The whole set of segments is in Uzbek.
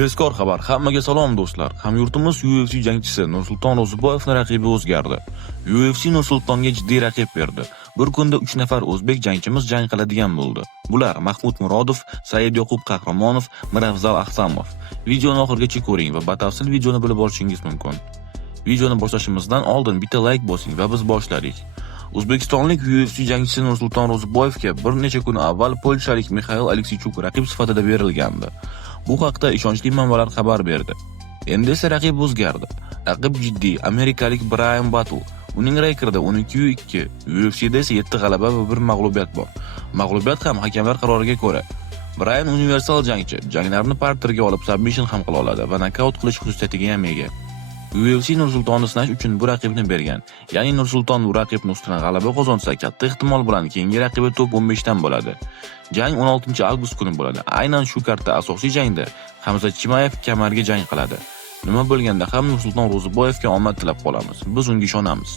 Tezkor xabar. Hammaga salom do'stlar. Hamyurtimiz UFC jangchisi Nursulton Ro'ziboyevning raqibi o'zgardi. UFC Nursultonga jiddiy raqib berdi. Bir kunda 3 nafar o'zbek jangchimiz jang qiladigan bo'ldi. Bular Mahmud Murodov, Said Yoqub Qahramonov, Miravzal Ahsamov. Videoni oxirigacha ko'ring va batafsil videoni bilib olishingiz mumkin. Videoni boshlashimizdan oldin bitta like bosing va biz boshladik. O'zbekistonlik UFC jangchisi Nursulton Ro'ziboyevga bir necha kun avval polshalik Mikhail Alekseychuk raqib sifatida berilgandi. Bu haqda ishonchli manbalar xabar berdi. Endi esa raqib o'zgardi. Raqib jiddiy amerikalik Brian Battle. Uning rekordi 12-2. UFC'da esa 7 g'alaba va 1 mag'lubiyat bor. Mag'lubiyat ham hakamlar qaroriga ko'ra. Brian universal jangchi, janglarni parterga olib submission ham qila oladi va nokaut qilish xususiyatiga ham ega. UFC Nursultonni sinash uchun bu raqibni bergan. Ya'ni Nursulton bu raqibni ustidan g'alaba qozonsa, katta ehtimol bilan keyingi raqibi top 15 dan bo'ladi. Jang 16-avgust kuni bo'ladi. Aynan shu kartda asosiy jangda Hamza Chimayev kamarga jang qiladi. Nima bo'lganda ham Nursulton Ro'ziboyevga omad tilab qolamiz. Biz unga ishonamiz.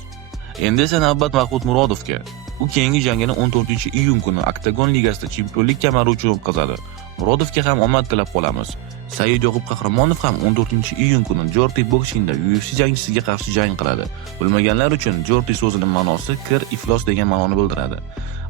Endi esa navbat Mahmud Murodovga. U keyingi jangini 14-iyun kuni Oktagon ligasida chempionlik kamari uchun o'tkazadi. Murodovga ham omad tilab qolamiz. Said Yoqub Qahramonov ham 14-iyun kuni Jorti Boxingda UFC jangchisiga qarshi jang qiladi. Bilmaganlar uchun Jorti so'zining ma'nosi kir, iflos degan ma'noni bildiradi.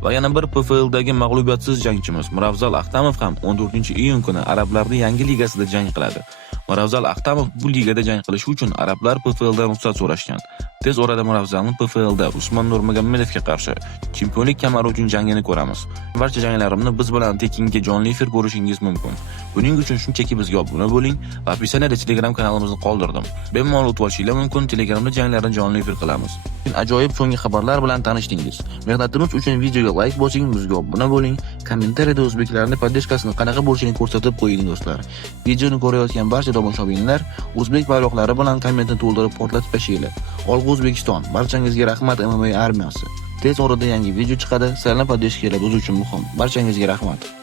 Va yana bir PFLdagi mag'lubiyatsiz jangchimiz Miravzal Ahtamov ham 14-iyun kuni arablarning yangi ligasida jang qiladi. Miravzal Ahtamov bu ligada jang qilishi uchun arablar PFLdan ruxsat so'rashgan. Tez orada Miravzalning PFLda Usmon Nurmagomedovga qarshi chempionlik kamari uchun jangini ko'ramiz. Barcha janglarimni biz bilan tekinga jonli efir ko'rishingiz mumkin. Buning uchun shunchaki bizga obuna bo'ling va opsiyaniyada Telegram kanalimizni qoldirdim. Bemalol o'tib olishingiz mumkin. Telegramda janglarni jonli efir qilamiz. Ajoyib so'nggi xabarlar bilan tanishdingiz. Mehnatimiz uchun videoga like bosing, bizga obuna bo'ling. Kommentariyada o'zbeklarning podдержкасini qanaqa bo'lishini ko'rsatib qo'ying do'stlar. Videoni ko'rayotgan barcha tomoshabinlar o'zbek bayroqlari bilan kommentni to'ldirib portlatib tashinglar. Olg'u O'zbekiston, barchangizga rahmat MMA armiyasi. Tez orada yangi video chiqadi. Sizlarning podдержкалар biz uchun muhim. Barchangizga rahmat.